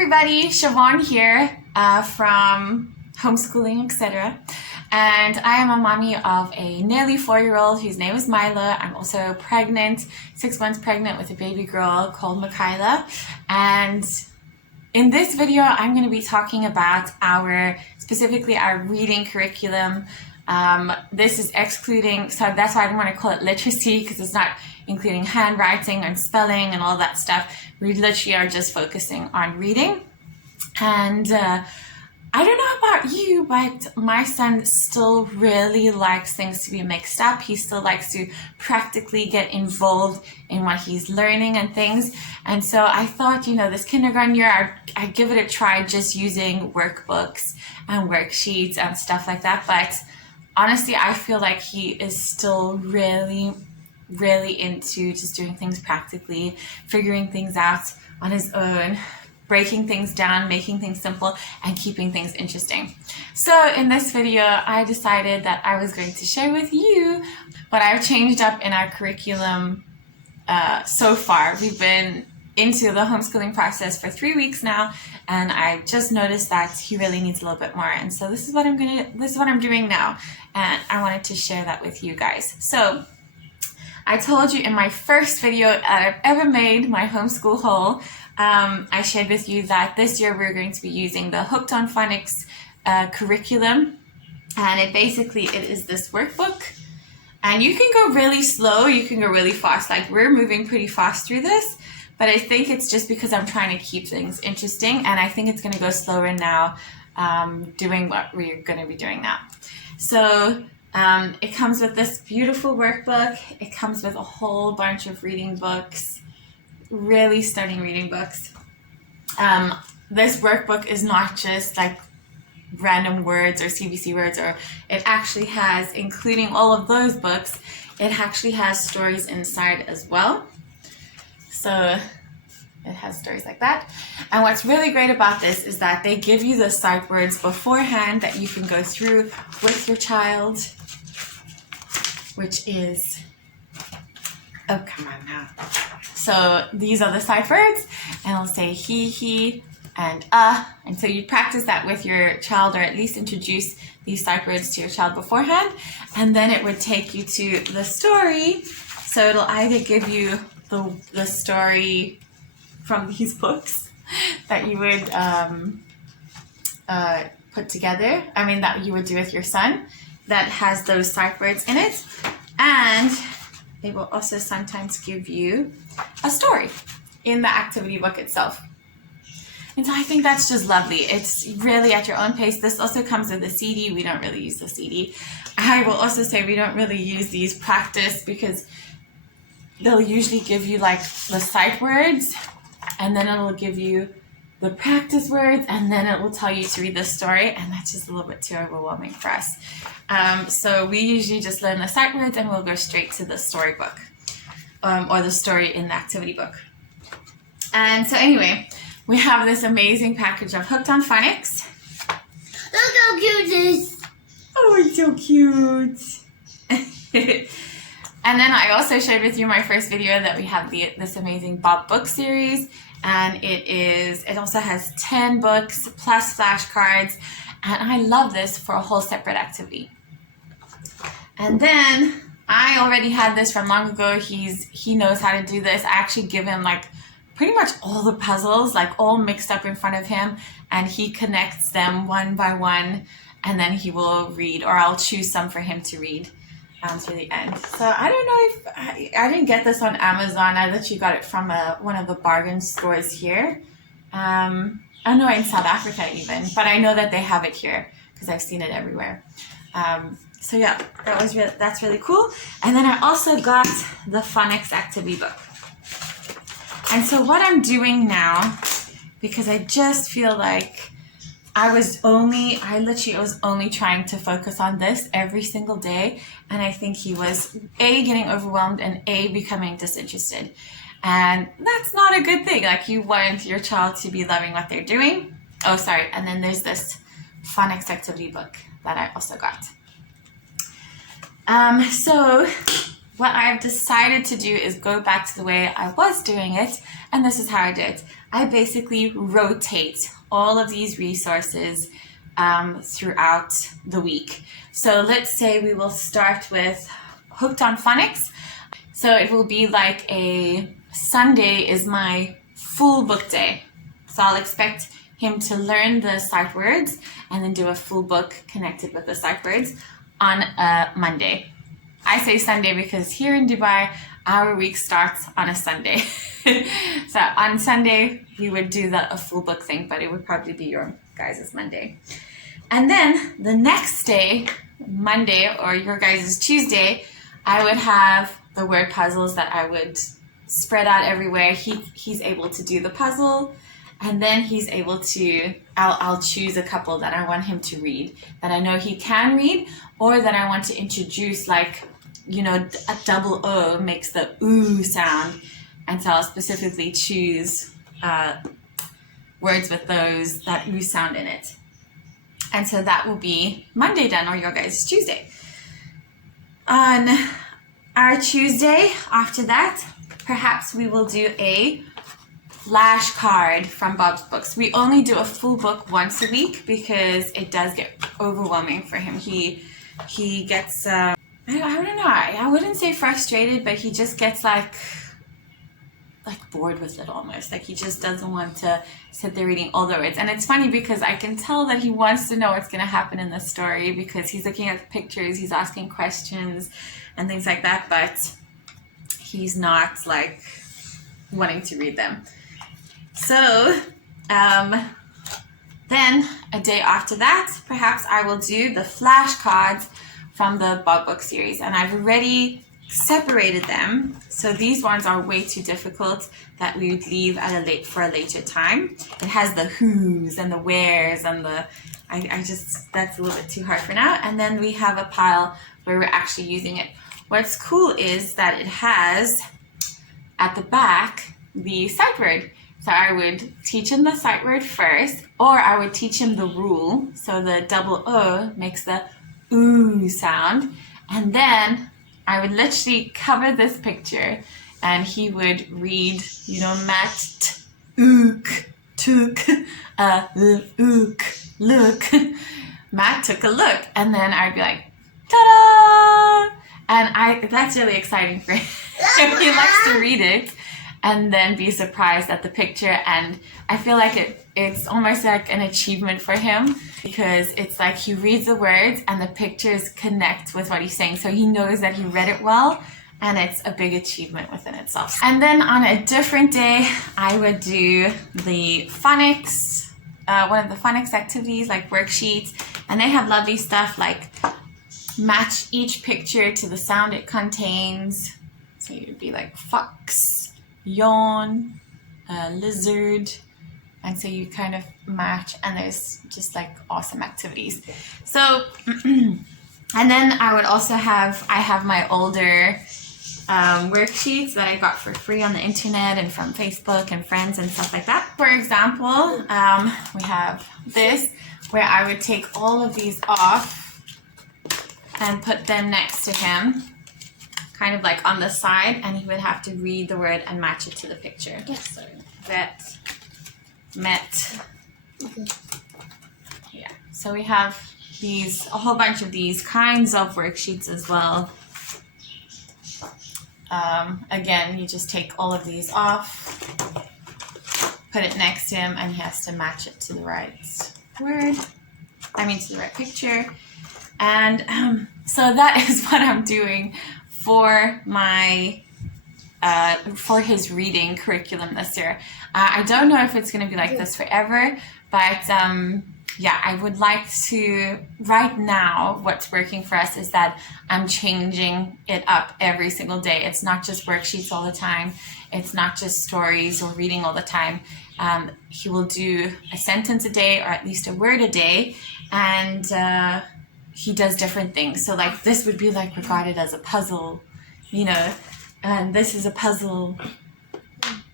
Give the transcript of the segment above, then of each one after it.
everybody, Siobhan here from Homeschooling, etc. And I am a mommy of a nearly 4-year-old whose name is Mila. I'm also pregnant, 6 months pregnant with a baby girl called Michaela. And in this video, I'm going to be talking about specifically our reading curriculum. This is excluding, so that's why I don't want to call it literacy, because it's not including handwriting and spelling and all that stuff. We literally are just focusing on reading. And I don't know about you, but my son still really likes things to be mixed up. He still likes to practically get involved in what he's learning and things. And so I thought, this kindergarten year, I'd give it a try just using workbooks and worksheets and stuff like that. But honestly, I feel like he is still really into just doing things practically, figuring things out on his own, breaking things down, making things simple, and keeping things interesting. So in this video, I decided that I was going to share with you what I've changed up in our curriculum so far. We've been into the homeschooling process for 3 weeks now, and I just noticed that he really needs a little bit more. And so this is what I'm doing now, and I wanted to share that with you guys. So I told you in my first video that I've ever made, my homeschool haul, I shared with you that this year we're going to be using the Hooked on Phonics curriculum, and it is this workbook. And you can go really slow, you can go really fast. Like, we're moving pretty fast through this, but I think it's just because I'm trying to keep things interesting, and I think it's going to go slower now, doing what we're going to be doing now. So it comes with this beautiful workbook. It comes with a whole bunch of reading books, really stunning reading books. This workbook is not just like random words or CBC words, or it actually has, including all of those books, it actually has stories inside as well. So it has stories like that. And what's really great about this is that they give you the sight words beforehand that you can go through with your child, which is, oh, come on now. So these are the sight words, and it'll say he, and and so you practice that with your child, or at least introduce these sight words to your child beforehand, and then it would take you to the story. So it'll either give you the story from these books that you would put together, that you would do with your son, that has those sight words in it, and they will also sometimes give you a story in the activity book itself. And so I think that's just lovely. It's really at your own pace. This also comes with a CD. We don't really use the CD. I will also say we don't really use these practice, because they'll usually give you like the sight words, and then it'll give you the practice words, and then it will tell you to read the story, and that's just a little bit too overwhelming for us. So we usually just learn the sight words, and we'll go straight to the storybook, or the story in the activity book. And so anyway, we have this amazing package of Hooked on Phonics. Look how cute it is. Oh, it's so cute. And then I also shared with you in my first video that we have this amazing Bob book series, and it also has 10 books plus flashcards, and I love this for a whole separate activity. And then I already had this from long ago. He knows how to do this. I actually give him like pretty much all the puzzles, like all mixed up in front of him, and he connects them one by one, and then he will read, or I'll choose some for him to read to the end. So I don't know if I didn't get this on Amazon. I literally got it from one of the bargain stores here. I know in South Africa even, but I know that they have it here because I've seen it everywhere. So yeah, that's really cool. And then I also got the phonics activity book. And so what I'm doing now, because I just feel like I was only trying to focus on this every single day, and I think he was A, getting overwhelmed, and A, becoming disinterested. And that's not a good thing. Like, you want your child to be loving what they're doing. Oh, sorry. And then there's this phonics activity book that I also got. So what I've decided to do is go back to the way I was doing it, and this is how I do it. I basically rotate all of these resources throughout the week. So let's say we will start with Hooked on Phonics. So it will be like a Sunday is my full book day. So I'll expect him to learn the sight words and then do a full book connected with the sight words on a Monday. I say Sunday because here in Dubai, our week starts on a Sunday. So on Sunday, we would do a full book thing, but it would probably be your guys' Monday. And then the next day, Monday or your guys' Tuesday, I would have the word puzzles that I would spread out everywhere. He's able to do the puzzle, and then he's able to, I'll choose a couple that I want him to read, that I know he can read, or that I want to introduce, like, you know, a double O makes the ooh sound. And so I'll specifically choose words with that ooh sound in it. And so that will be Monday done, or your guys' Tuesday. On our Tuesday after that, perhaps we will do a flashcard from Bob's books. We only do a full book once a week because it does get overwhelming for him. He gets, I don't know, I wouldn't say frustrated, but he just gets like bored with it almost. Like he just doesn't want to sit there reading all the words. And it's funny because I can tell that he wants to know what's going to happen in the story because he's looking at the pictures, he's asking questions and things like that, but he's not like wanting to read them. So then a day after that, perhaps I will do the flashcards from the Bob Book series, and I've already separated them. So these ones are way too difficult that we would leave for a later time. It has the who's and the where's and that's a little bit too hard for now. And then we have a pile where we're actually using it. What's cool is that it has at the back the sight word. So I would teach him the sight word first, or I would teach him the rule. So the double O makes the ooh sound. And then I would literally cover this picture and he would read, you know, Matt, ook, took, ook, look. Matt took a look. And then I'd be like, ta-da! And that's really exciting for him. He likes to read it and then be surprised at the picture. And I feel like it's almost like an achievement for him because it's like he reads the words and the pictures connect with what he's saying. So he knows that he read it well, and it's a big achievement within itself. And then on a different day, I would do the phonics, one of the phonics activities like worksheets, and they have lovely stuff like match each picture to the sound it contains. So you'd be like fox, yawn, lizard, and so you kind of match, and there's just like awesome activities. So, and then I would also have my older worksheets that I got for free on the internet and from Facebook and friends and stuff like that. For example, we have this where I would take all of these off and put them next to him, kind of like on the side, and he would have to read the word and match it to the picture. Yes, sir. Vet, met. Okay. Yeah. So we have a whole bunch of these kinds of worksheets as well. Again, you just take all of these off, put it next to him, and he has to match it to the right word. To the right picture. And so that is what I'm doing for my for his reading curriculum this year. I don't know if it's going to be like this forever, but yeah, I would like to, right now, what's working for us is that I'm changing it up every single day. It's not just worksheets all the time. It's not just stories or reading all the time. He will do a sentence a day or at least a word a day, and he does different things. So like this would be like regarded as a puzzle, you know, and this is a puzzle.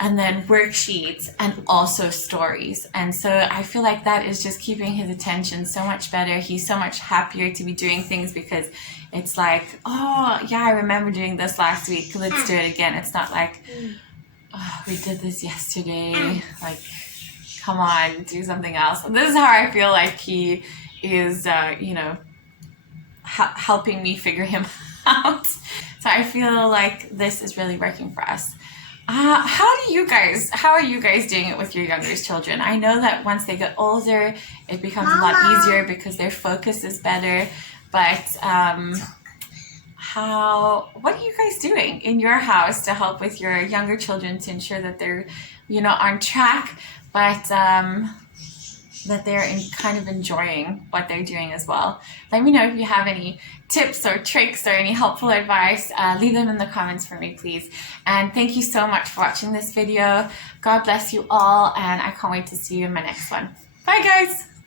and then worksheets, and also stories. And so I feel like that is just keeping his attention so much better. He's so much happier to be doing things because it's like, oh yeah, I remember doing this last week, let's do it again. It's not like, oh, we did this yesterday, like, come on, do something else. This is how I feel like he is, helping me figure him out. So I feel like this is really working for us. How are you guys doing it with your youngest children? I know that once they get older, it becomes a lot easier because their focus is better. But what are you guys doing in your house to help with your younger children to ensure that they're, on track, but that they're kind of enjoying what they're doing as well? Let me know if you have any tips or tricks or any helpful advice. Leave them in the comments for me, please. And thank you so much for watching this video. God bless you all, and I can't wait to see you in my next one. Bye, guys.